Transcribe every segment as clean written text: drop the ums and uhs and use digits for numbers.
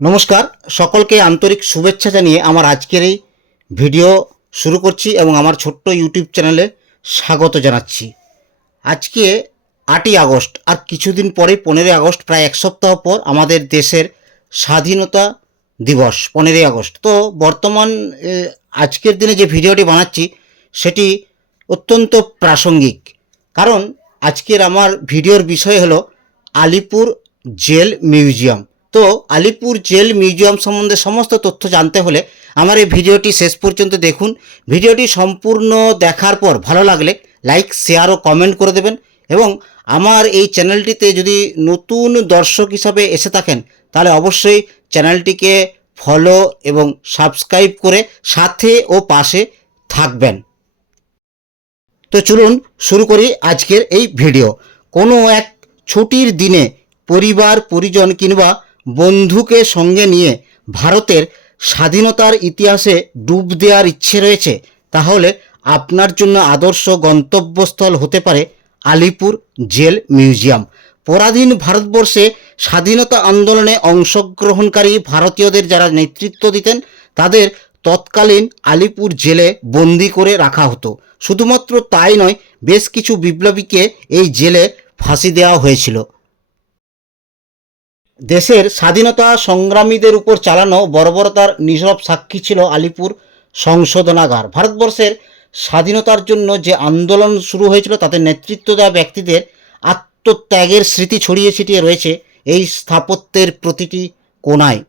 নমস্কার, সকলকে আন্তরিক শুভেচ্ছা জানিয়ে আমার আজকের এই ভিডিও শুরু করছি এবং আমার ছোট্ট ইউটিউব চ্যানেলে স্বাগত জানাচ্ছি। আজকে 8ই আগস্ট, আর কিছুদিন পরে 15ই আগস্ট, প্রায় এক সপ্তাহ পর আমাদের দেশের স্বাধীনতা দিবস 15ই আগস্ট। তো বর্তমান আজকের দিনে যে ভিডিওটি বানাচ্ছি সেটি অত্যন্ত প্রাসঙ্গিক, কারণ আজকের আমার ভিডিওর বিষয় হলো আলিপুর জেল মিউজিয়াম। তো আলিপুর জেল মিউজিয়াম সম্বন্ধে সমস্ত তথ্য জানতে হলে আমার এই ভিডিওটি শেষ পর্যন্ত দেখুন। ভিডিওটি সম্পূর্ণ দেখার পর ভালো লাগলে লাইক, শেয়ার ও কমেন্ট করে দেবেন, এবং আমার এই চ্যানেলটিতে যদি নতুন দর্শক হিসাবে এসে থাকেন তাহলে অবশ্যই চ্যানেলটিকে ফলো এবং সাবস্ক্রাইব করে সাথে ও পাশে থাকবেন। তো চলুন শুরু করি আজকের এই ভিডিও। কোনো এক ছুটির দিনে পরিবার, পরিজন কিংবা বন্ধুকে সঙ্গে নিয়ে ভারতের স্বাধীনতার ইতিহাসে ডুব দেওয়ার ইচ্ছে রয়েছে, তাহলে আপনার জন্য আদর্শ গন্তব্যস্থল হতে পারে আলিপুর জেল মিউজিয়াম। পরাধীন ভারতবর্ষে স্বাধীনতা আন্দোলনে অংশগ্রহণকারী ভারতীয়দের যারা নেতৃত্ব দিতেন তাদের তৎকালীন আলিপুর জেলে বন্দি করে রাখা হতো। শুধুমাত্র তাই নয়, বেশ কিছু বিপ্লবীকে এই জেলে ফাঁসি দেওয়া হয়েছিল। দেশের স্বাধীনতা সংগ্রামীদের উপর চালানো বর্বরতার নীরব সাক্ষী ছিল আলিপুর সংশোধনাগার। ভারতবর্ষের স্বাধীনতার জন্য যে আন্দোলন শুরু হয়েছিল তাতে নেতৃত্ব দেওয়া ব্যক্তিদের আত্মত্যাগের স্মৃতি ছড়িয়ে ছিটিয়ে রয়েছে এই স্থাপত্যের প্রতিটি কোণায়।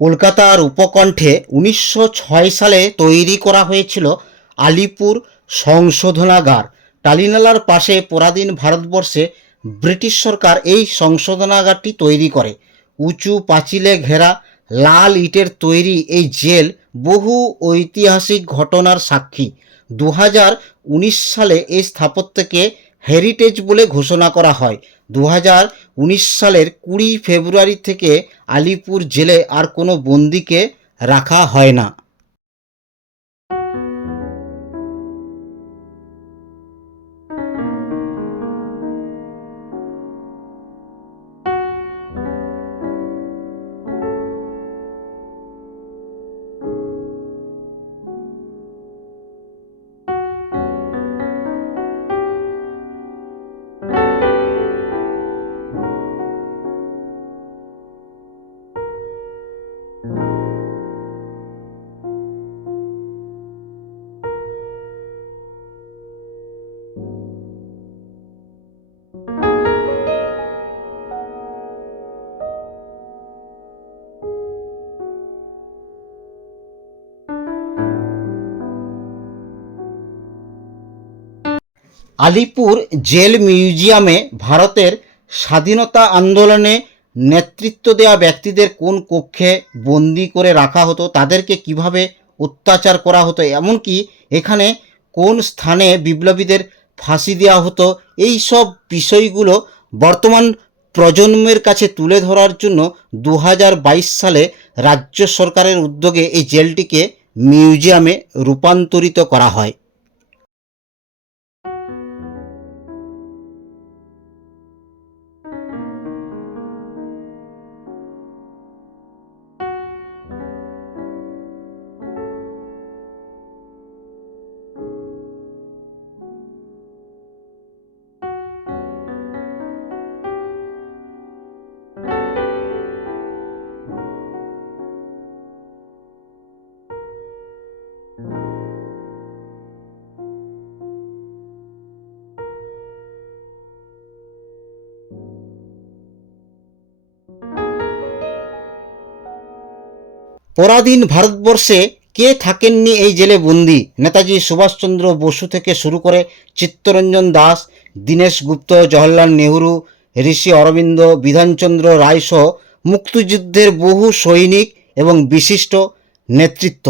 কলকাতার উপকণ্ঠে 1906 সালে তৈরি করা হয়েছিল আলিপুর সংশোধনাগার। টালিনালার পাশে পরাধীন ভারতবর্ষে ব্রিটিশ সরকার এই সংশোধনাগারটি তৈরি করে। উঁচু পাঁচিলে ঘেরা লাল ইটের তৈরি এই জেল বহু ঐতিহাসিক ঘটনার সাক্ষী। 2019 সালে এই স্থাপত্যকে হেরিটেজ বলে ঘোষণা করা হয়। 2019 সালের 20 ফেব্রুয়ারি থেকে আলিপুর জেলে আর কোনো বন্দীকে রাখা হয় না। আলিপুর জেল মিউজিয়ামে ভারতের স্বাধীনতা আন্দোলনে নেতৃত্ব দেওয়া ব্যক্তিদের কোন কক্ষে বন্দি করে রাখা হতো, তাদেরকে কিভাবে অত্যাচার করা হতো, এমনকি এখানে কোন স্থানে বিপ্লবীদের ফাঁসি দেওয়া হতো, এই সব বিষয়গুলো বর্তমান প্রজন্মের কাছে তুলে ধরার জন্য 2022 সালে রাজ্য সরকারের উদ্যোগে এই জেলটিকে মিউজিয়ামে রূপান্তরিত করা হয়। পরাধীন ভারতবর্ষে কে থাকেননি এই জেলে বন্দি? নেতাজি সুভাষচন্দ্র বসু থেকে শুরু করে চিত্তরঞ্জন দাস, দীনেশ গুপ্ত, জওহরলাল নেহরু, ঋষি অরবিন্দ, বিধানচন্দ্র রায় সহ মুক্তিযুদ্ধের বহু সৈনিক এবং বিশিষ্ট নেতৃত্ব।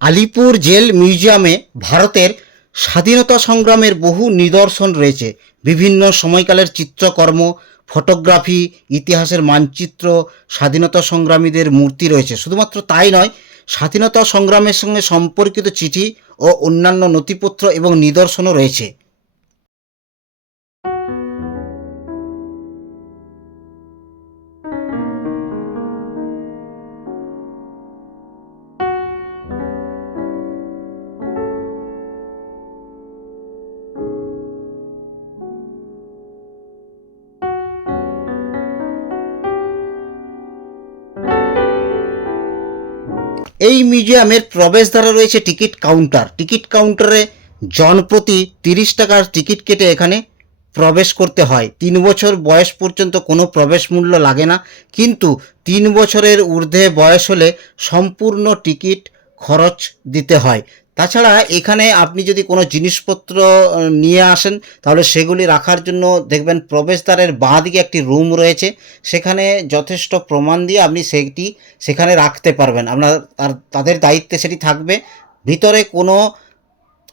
আলিপুর জেল মিউজিয়ামে ভারতের স্বাধীনতা সংগ্রামের বহু নিদর্শন রয়েছে। বিভিন্ন সময়কালের চিত্রকর্ম, ফটোগ্রাফি, ইতিহাসের মানচিত্র, স্বাধীনতা সংগ্রামীদের মূর্তি রয়েছে। শুধুমাত্র তাই নয়, স্বাধীনতা সংগ্রামের সঙ্গে সম্পর্কিত চিঠি ও অন্যান্য নথিপত্র এবং নিদর্শনও রয়েছে। এই মিউজিয়ামের প্রবেশদ্বারে রয়েছে টিকিট কাউন্টার। টিকিট কাউন্টারে জনপ্রতি 30 টাকার টিকিট কেটে এখানে প্রবেশ করতে হয়। 3 বছর বয়স পর্যন্ত কোনো প্রবেশ মূল্য লাগে না, কিন্তু 3 বছরের ঊর্ধ্বে বয়স হলে সম্পূর্ণ টিকিট খরচ দিতে হয়। তাছাড়া এখানে আপনি যদি কোনো জিনিসপত্র নিয়ে আসেন, তাহলে সেগুলি রাখার জন্য দেখবেন প্রবেশদ্বারের বাঁ দিকে একটি রুম রয়েছে। সেখানে যথেষ্ট প্রমাণ দিয়ে আপনি সেটি সেখানে রাখতে পারবেন। আপনার তাদের দায়িত্বে সেটি থাকবে। ভিতরে কোনো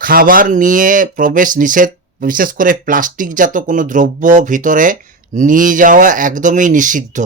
খাবার নিয়ে প্রবেশ নিষেধ। বিশেষ করে প্লাস্টিকজাত কোনো দ্রব্য ভিতরে নিয়ে যাওয়া একদমই নিষিদ্ধ।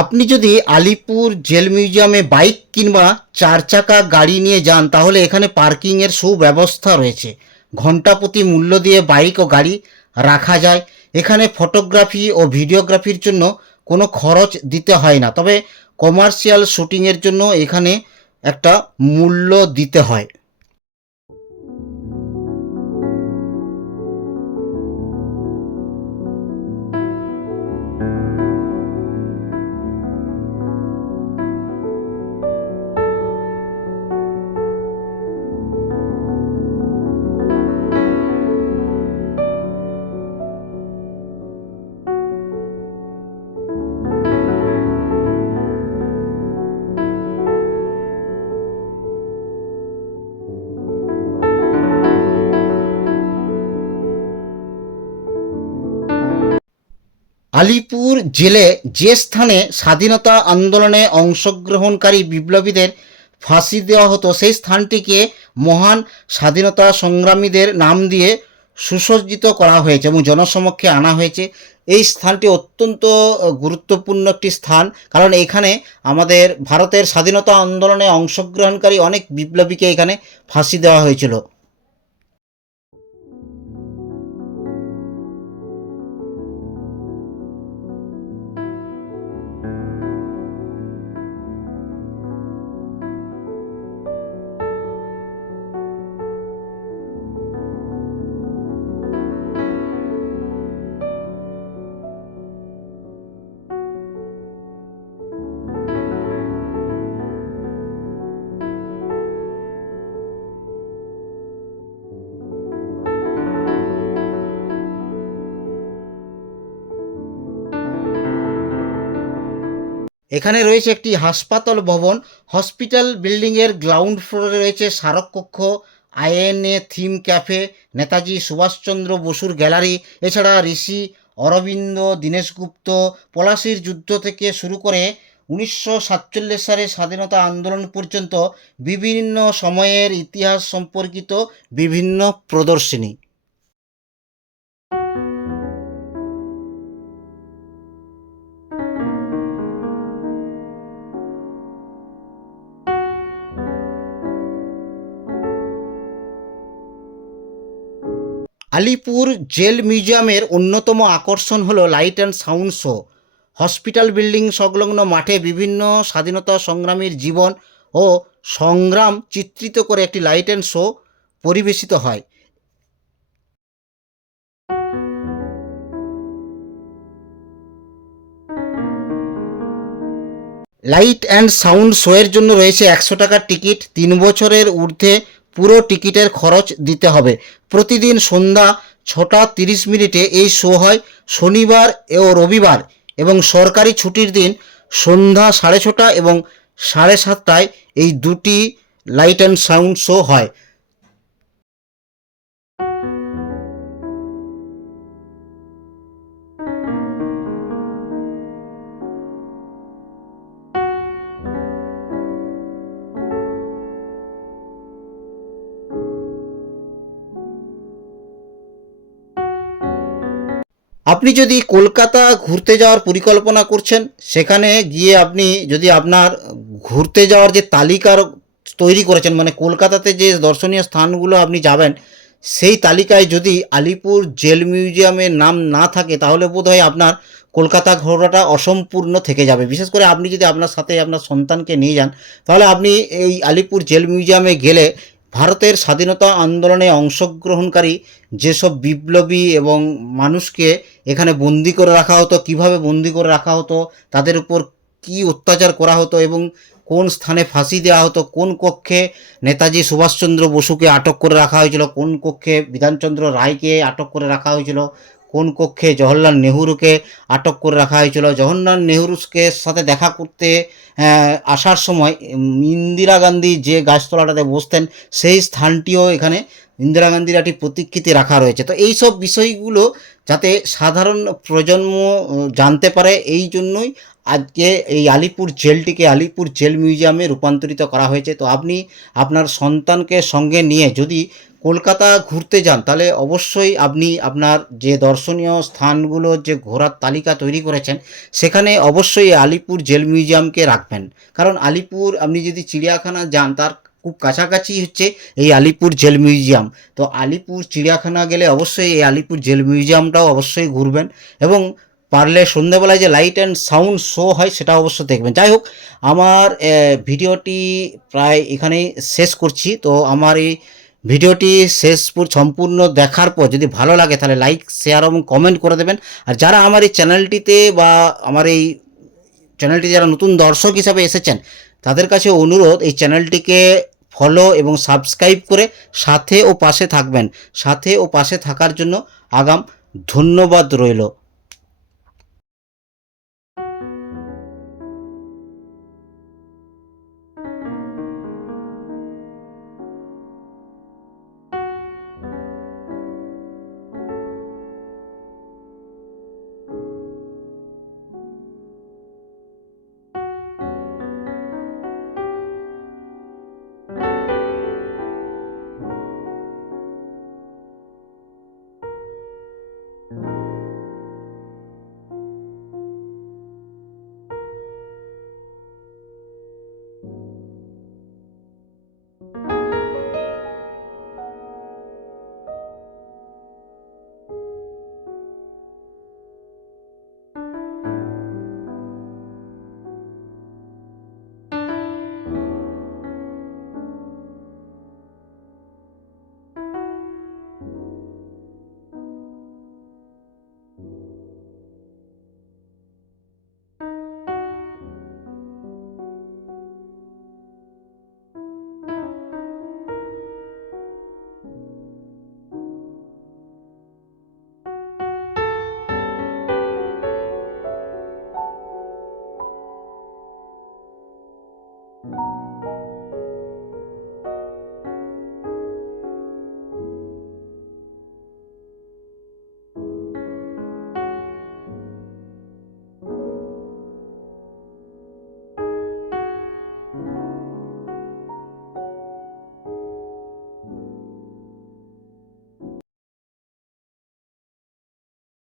আপনি যদি আলিপুর জেল মিউজিয়ামে বাইক কিংবা 4 চাকা গাড়ি নিয়ে যান, তাহলে এখানে পার্কিংয়ের সুব্যবস্থা রয়েছে। ঘন্টা প্রতি মূল্য দিয়ে বাইক ও গাড়ি রাখা যায়। এখানে ফটোগ্রাফি ও ভিডিওগ্রাফির জন্য কোনো খরচ দিতে হয় না, তবে কমার্শিয়াল শুটিংয়ের জন্য এখানে একটা মূল্য দিতে হয়। আলিপুর জেলে যে স্থানে স্বাধীনতা আন্দোলনে অংশগ্রহণকারী বিপ্লবীদের ফাঁসি দেওয়া হতো, সেই স্থানটিকে মহান স্বাধীনতা সংগ্রামীদের নাম দিয়ে সুসজ্জিত করা হয়েছে এবং জনসমক্ষে আনা হয়েছে। এই স্থানটি অত্যন্ত গুরুত্বপূর্ণ একটি স্থান, কারণ এখানে আমাদের ভারতের স্বাধীনতা আন্দোলনে অংশগ্রহণকারী অনেক বিপ্লবীকে এখানে ফাঁসি দেওয়া হয়েছিল। এখানে রয়েছে একটি হাসপাতাল ভবন। হসপিটাল বিল্ডিংয়ের গ্রাউন্ড ফ্লোরে রয়েছে স্মারক কক্ষ, INA theme cafe, Netaji Subhash Chandra বসুর গ্যালারি, এছাড়া ঋষি অরবিন্দ, দীনেশ গুপ্ত, পলাশির যুদ্ধ থেকে শুরু করে 1947 সালের স্বাধীনতা আন্দোলন পর্যন্ত বিভিন্ন সময়ের ইতিহাস সম্পর্কিত বিভিন্ন প্রদর্শনী। আলিপুর জেল মিউজিয়ামের অন্যতম আকর্ষণ হলো light and sound show. Hospital building সংলগ্ন মাঠে বিভিন্ন স্বাধীনতা সংগ্রামীর জীবন ও সংগ্রাম চিত্রিত করে একটি লাইট অ্যান্ড শো পরিবেশিত হয়। লাইট অ্যান্ড সাউন্ড শোয়ের জন্য রয়েছে 100 টাকার টিকিট। 3 বছরের ঊর্ধ্বে পুরো টিকিটের খরচ দিতে হবে। প্রতিদিন সন্ধ্যা 6:30 এই শো হয়। শনিবার ও রবিবার এবং সরকারি ছুটির দিন সন্ধ্যা 6:30 এবং 7:30 এই দুটি লাইট অ্যান্ড সাউন্ড শো হয়। আপনি যদি কলকাতা ঘুরতে যাওয়ার পরিকল্পনা করছেন, সেখানে গিয়ে আপনি যদি আপনার ঘুরতে যাওয়ার যে তালিকার তৈরি করেছেন, মানে কলকাতাতে যে দর্শনীয় স্থানগুলো আপনি যাবেন, সেই তালিকায় যদি আলিপুর জেল মিউজিয়ামের নাম না থাকে, তাহলে বোধহয় আপনার কলকাতা ঘোরাটা অসম্পূর্ণ থেকে যাবে। বিশেষ করে আপনি যদি আপনার সাথে আপনার সন্তানকে নিয়ে যান, তাহলে আপনি এই আলিপুর জেল মিউজিয়ামে গেলে ভারতের স্বাধীনতা আন্দোলনে অংশগ্রহণকারী যেসব বিপ্লবী এবং মানুষকে এখানে বন্দি করে রাখা হতো, কিভাবে বন্দি করে রাখা হতো, তাদের উপর কী অত্যাচার করা হতো এবং কোন স্থানে ফাঁসি দেওয়া হতো, কোন কক্ষে নেতাজি সুভাষচন্দ্র বসুকে আটক করে রাখা হয়েছিল, কোন কক্ষে বিধানচন্দ্র রায়কে আটক করে রাখা হয়েছিল, কোন কক্ষে জওহরলাল নেহরুকে আটক করে রাখা হয়েছিল। জওহরলাল নেহরুকে সাথে দেখা করতে আসার সময় ইন্দিরা গান্ধী যে গাছতলাটাতে বসতেন, সেই স্থানটিও এখানে ইন্দিরা গান্ধীর একটি প্রতিকৃতি রাখা রয়েছে। তো এই সব বিষয়গুলো যাতে সাধারণ প্রজন্ম জানতে পারে, এই জন্যই আজকে এই আলিপুর জেলটিকে আলিপুর জেল মিউজিয়ামে রূপান্তরিত করা হয়েছে। তো আপনি আপনার সন্তানকে সঙ্গে নিয়ে যদি কলকাতা ঘুরতে যান, তাহলে অবশ্যই আপনি আপনার যে দর্শনীয় স্থানগুলো যে ঘোরার তালিকা তৈরি করেছেন, সেখানে অবশ্যই আলিপুর জেল মিউজিয়ামকে রাখবেন। কারণ আলিপুর আপনি যদি চিড়িয়াখানা যান, তার খুব কাছাকাছি হচ্ছে এই আলিপুর জেল মিউজিয়াম। তো আলিপুর চিড়িয়াখানা গেলে অবশ্যই এই আলিপুর জেল মিউজিয়ামটাও অবশ্যই ঘুরবেন এবং পারলে সন্ধ্যেবেলায় যে লাইট অ্যান্ড সাউন্ড শো হয় সেটা অবশ্য দেখবেন। যাই হোক, আমার ভিডিওটি প্রায় এখানেই শেষ করছি। তো আমার এই ভিডিওটি সম্পূর্ণ দেখার পর যদি ভালো লাগে, তাহলে লাইক, শেয়ার এবং কমেন্ট করে দেবেন। আর যারা আমার এই চ্যানেলটিতে বা আমার এই চ্যানেলটি যারা নতুন দর্শক হিসাবে এসেছেন, তাদের কাছে অনুরোধ, এই চ্যানেলটিকে ফলো এবং সাবস্ক্রাইব করে সাথে ও পাশে থাকবেন। সাথে ও পাশে থাকার জন্য আগাম ধন্যবাদ রইল।